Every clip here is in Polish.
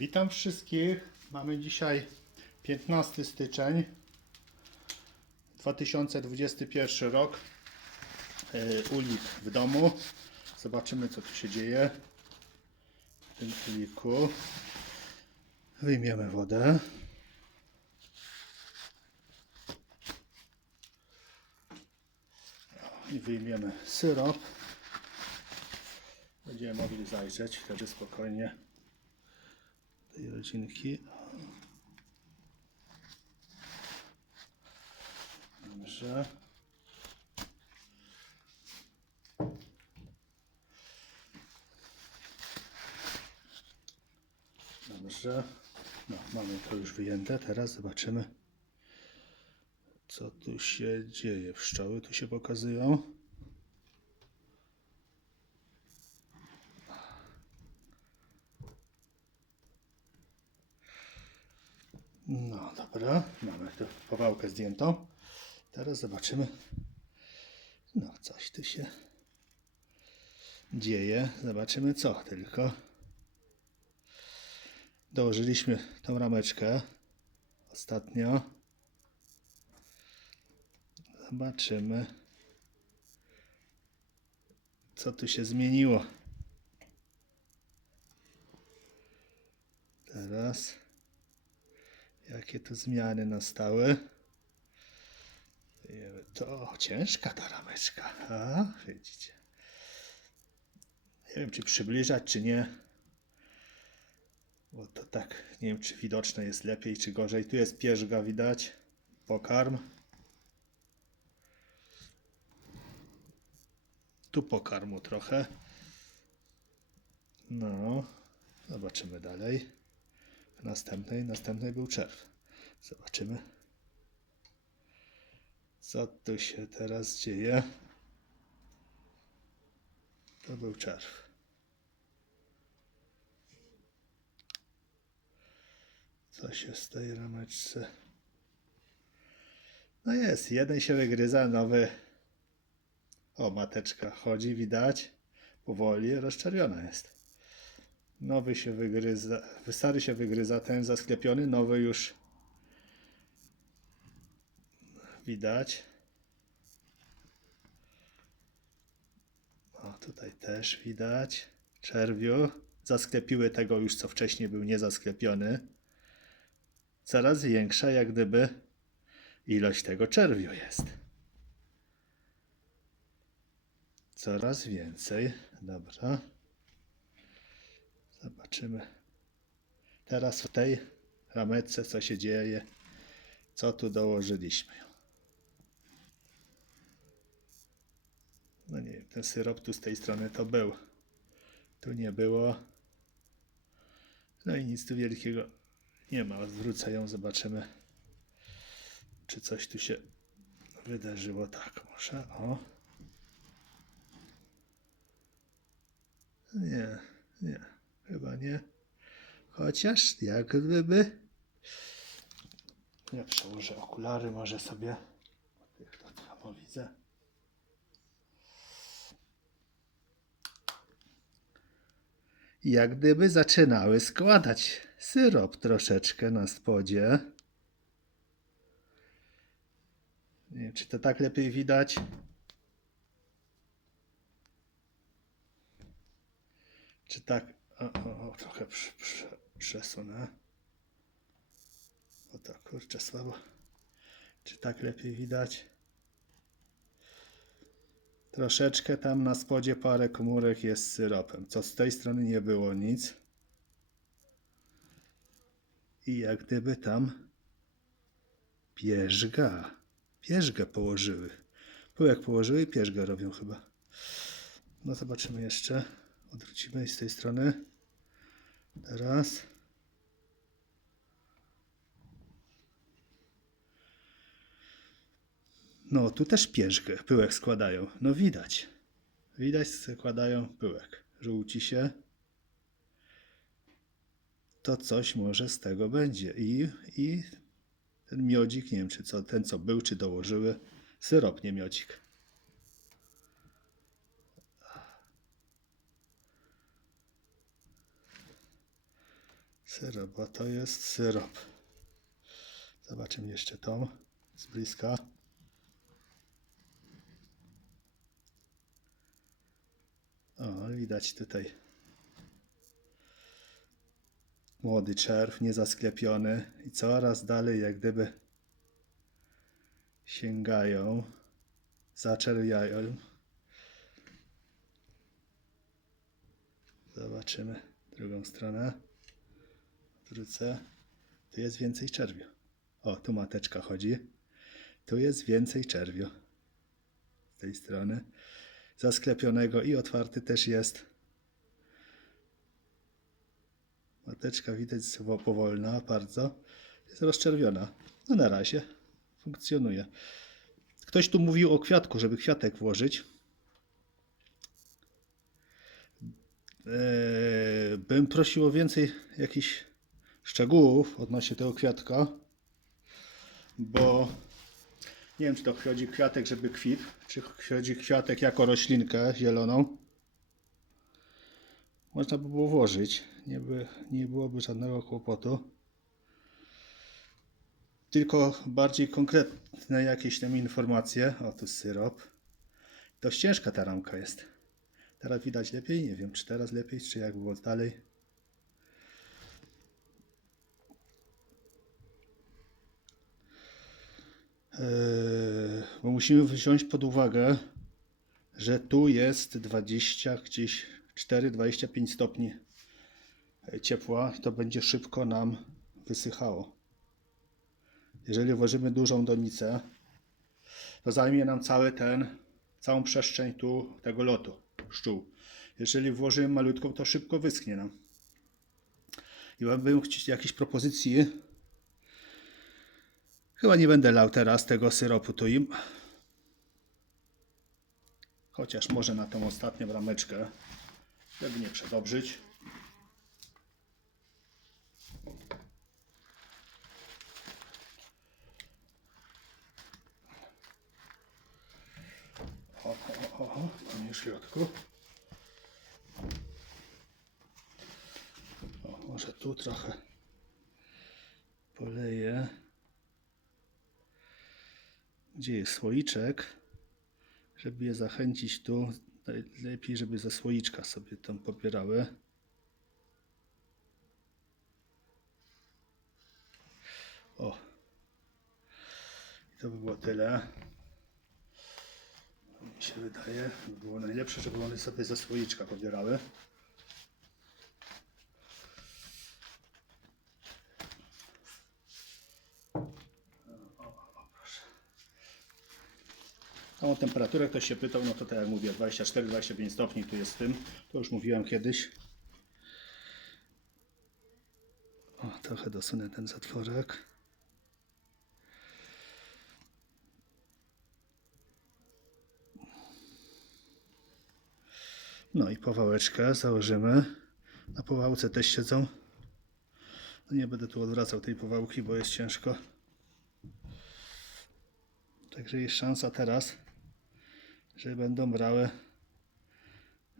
Witam wszystkich. Mamy dzisiaj 15 styczeń 2021 rok. Yy, Ulik w domu. Zobaczymy co tu się dzieje w tym uliku. Wyjmiemy wodę. I wyjmiemy syrop. Będziemy mogli zajrzeć wtedy spokojnie tej rodzinki. Dobrze. Dobrze. No, mamy to już wyjęte. Teraz zobaczymy, co tu się dzieje. Pszczoły tu się pokazują. No dobra, mamy tu powałkę zdjętą. Teraz zobaczymy. No, coś tu się dzieje. Zobaczymy co tylko. Dołożyliśmy tą rameczkę ostatnio. Zobaczymy, co tu się zmieniło. Teraz. Jakie tu zmiany nastały? To ciężka ta rameczka. A, widzicie. Nie wiem, czy przybliżać, czy nie. Bo to tak, nie wiem, czy widoczne jest lepiej, czy gorzej. Tu jest pierzga widać. Pokarm. Tu pokarmu trochę. No, zobaczymy dalej. Następnej, następnej był czerw. Zobaczymy, co tu się teraz dzieje. To był czerw. Co się z tej rameczce? No jest, jeden się wygryza, nowy. O, mateczka chodzi, widać. Powoli rozczerwiona jest. Nowy się wygryza, stary się wygryza, ten zasklepiony, nowy już widać. O, tutaj też widać. Czerwiu. Zasklepiły tego już, co wcześniej był niezasklepiony. Coraz większa, jak gdyby, ilość tego czerwiu jest. Coraz więcej. Dobra. Zobaczymy teraz w tej rameczce, co się dzieje, co tu dołożyliśmy. No nie wiem, ten syrop tu z tej strony to był. Tu nie było. No i nic tu wielkiego nie ma. Zwrócę ją, zobaczymy, czy coś tu się wydarzyło. Tak, może. O. Nie, nie. Chyba nie. Chociaż jak gdyby. Ja przełożę okulary, może sobie. Jak to samo widzę. Jak gdyby zaczynały składać syrop troszeczkę na spodzie. Nie wiem, czy to tak lepiej widać. Czy tak. O, o, trochę przesunę. O to kurczę słabo. Czy tak lepiej widać? Troszeczkę tam na spodzie parę komórek jest syropem. Co z tej strony nie było nic. I jak gdyby tam pierzga. Pierzgę położyły. Pyłek położyły i pierzgę robią chyba. No zobaczymy jeszcze. Odwrócimy z tej strony. Teraz. No, tu też pierzgę, pyłek składają. No widać. Widać, składają pyłek. Żółci się. To coś może z tego będzie. I, i ten miodzik, nie wiem czy co, ten co był, czy dołożyły. Syrop, nie miodzik. Syrop, bo to jest syrop. Zobaczymy jeszcze tą z bliska. O, widać tutaj młody czerw, niezasklepiony i coraz dalej jak gdyby sięgają, zaczerwiają. Zobaczymy drugą stronę. Wrócę. Tu jest więcej czerwiu. O, tu mateczka chodzi. Tu jest więcej czerwiu. Z tej strony. Zasklepionego i otwarty też jest. Mateczka widać powolna bardzo. Jest rozczerwiona. No na razie funkcjonuje. Ktoś tu mówił o kwiatku, żeby kwiatek włożyć. Eee, bym prosił o więcej jakichś szczegółów odnośnie tego kwiatka, bo nie wiem, czy to chodzi kwiatek, żeby kwit, czy chodzi kwiatek jako roślinkę zieloną. Można by było włożyć, nie, by, nie byłoby żadnego kłopotu. Tylko bardziej konkretne jakieś tam informacje. O, tu syrop. To ciężka ta ramka jest. Teraz widać lepiej? Nie wiem, czy teraz lepiej, czy jak było dalej. Bo musimy wziąć pod uwagę, że tu jest 20, gdzieś 4-25 stopni ciepła i to będzie szybko nam wysychało. Jeżeli włożymy dużą donicę, to zajmie nam cały ten, całą przestrzeń tu tego lotu szczół. Jeżeli włożymy malutką, to szybko wyschnie nam. I bym chcieć jakiejś propozycji. Chyba nie będę lał teraz tego syropu tu im. Chociaż może na tą ostatnią rameczkę, żeby nie przedobrzyć. O, o, o, w środku. O, może tu trochę Gdzie jest słoiczek? Żeby je zachęcić tu, lepiej, żeby ze słoiczka sobie tam pobierały. O. I to by było tyle. Mi się wydaje, by było najlepsze, żeby one sobie ze słoiczka pobierały. O temperaturę ktoś się pytał, no to tak jak mówię, 24-25 stopni tu jest w tym. To już mówiłem kiedyś. O, trochę dosunę ten zatworek. No i powałeczkę założymy. Na powałce też siedzą. No nie będę tu odwracał tej powałki, bo jest ciężko. Także jest szansa teraz, że będą brały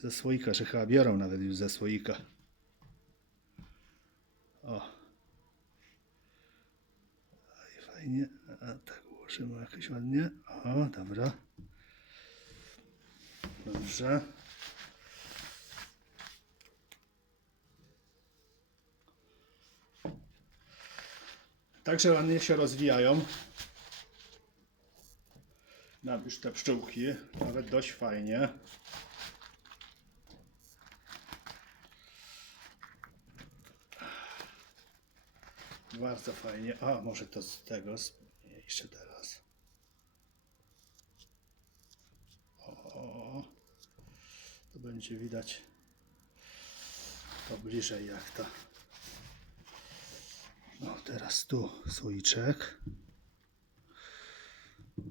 ze słoika, że chyba biorą nawet już ze słoika. O. I fajnie. A tak ułożymy jakoś ładnie. O, dobra. Dobrze. Także ładnie się rozwijają. Nam już te pszczółki, nawet dość fajnie. Bardzo fajnie. A, może to z tego, jeszcze teraz. O, to będzie widać to bliżej jak to. No teraz tu słoiczek.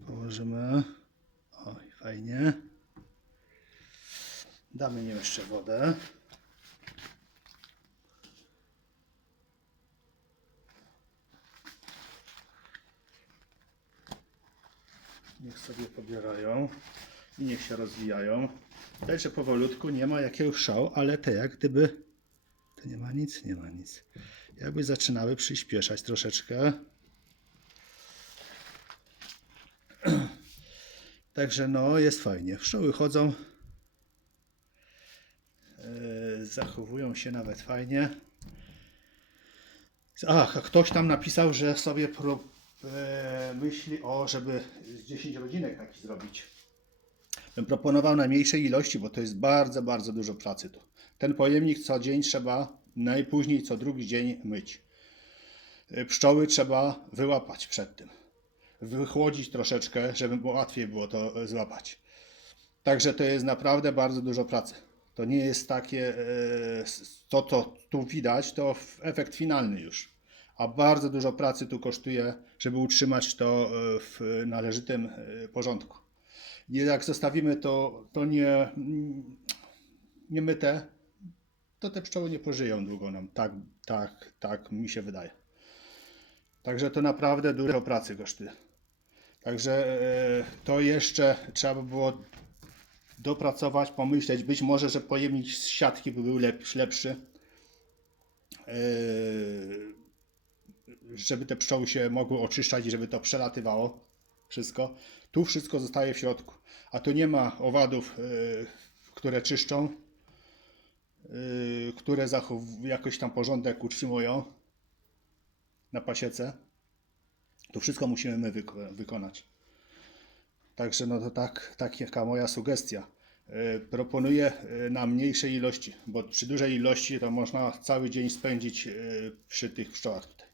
Położymy. Oj, fajnie. Damy nim jeszcze wodę. Niech sobie pobierają i niech się rozwijają. Także powolutku nie ma jakiegoś szału, ale te jak gdyby. To nie ma nic, nie ma nic. jakby zaczynały przyspieszać troszeczkę. Także no, jest fajnie. Pszczoły chodzą. Yy, zachowują się nawet fajnie. Ach, ktoś tam napisał, że sobie pro, e, myśli o, żeby z 10 rodzinek taki zrobić. Bym proponował na mniejszej ilości, bo to jest bardzo, bardzo dużo pracy tu. Ten pojemnik co dzień trzeba najpóźniej co drugi dzień myć. E, Pszczoły trzeba wyłapać przed tym. Wychłodzić troszeczkę, żeby łatwiej było to e, złapać. Także to jest naprawdę bardzo dużo pracy. To nie jest takie, e, to co tu widać, to efekt finalny już. A bardzo dużo pracy tu kosztuje, żeby utrzymać to e, w należytym porządku. Jak zostawimy to, to nie, mm, nie myte, to te pszczoły nie pożyją długo nam. Tak, tak, tak mi się wydaje. Także to naprawdę dużo pracy kosztuje. Także e, to jeszcze trzeba by było dopracować, pomyśleć. Być może, że pojemnik z siatki by był lep, lepszy. Yy, żeby te pszczoły się mogły oczyszczać i żeby to przelatywało wszystko. Tu wszystko zostaje w środku. A tu nie ma owadów, yy, które czyszczą, które jakoś tam porządek utrzymują na pasiece. To wszystko musimy my wyko- wykonać. Także no to tak, taka moja sugestia. E, Proponuję e, na mniejszej ilości, bo przy dużej ilości to można cały dzień spędzić e, przy tych pszczołach tutaj.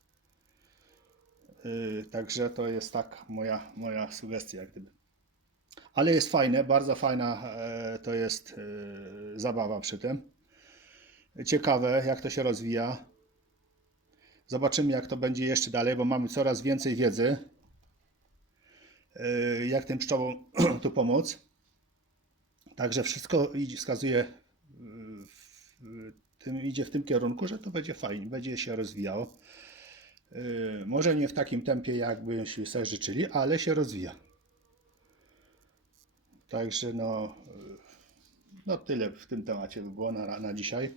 Także to jest tak moja, moja sugestia, jak gdyby. Ale jest fajne, bardzo fajna to jest zabawa przy tym. Ciekawe, jak to się rozwija. Zobaczymy, jak to będzie jeszcze dalej, bo mamy coraz więcej wiedzy y, jak tym pszczołom tu pomóc. Także wszystko wskazuje, y, tym, idzie w tym kierunku, że to będzie fajnie, będzie się rozwijało. Y, Może nie w takim tempie, jakbyśmy sobie życzyli, ale się rozwija. Także no, no tyle w tym temacie by było na, na dzisiaj.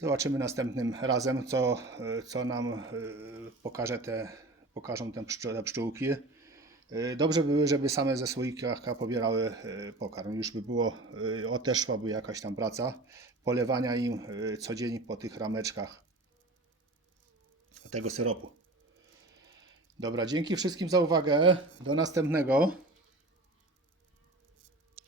Zobaczymy następnym razem, co, co nam y, pokaże te, pokażą te, pszczó- te pszczółki. Y, Dobrze były, żeby same ze słoika pobierały y, pokarm. Już by było, odeszłaby jakaś tam praca polewania im co dzień po tych rameczkach tego syropu. Dobra, dzięki wszystkim za uwagę. Do następnego.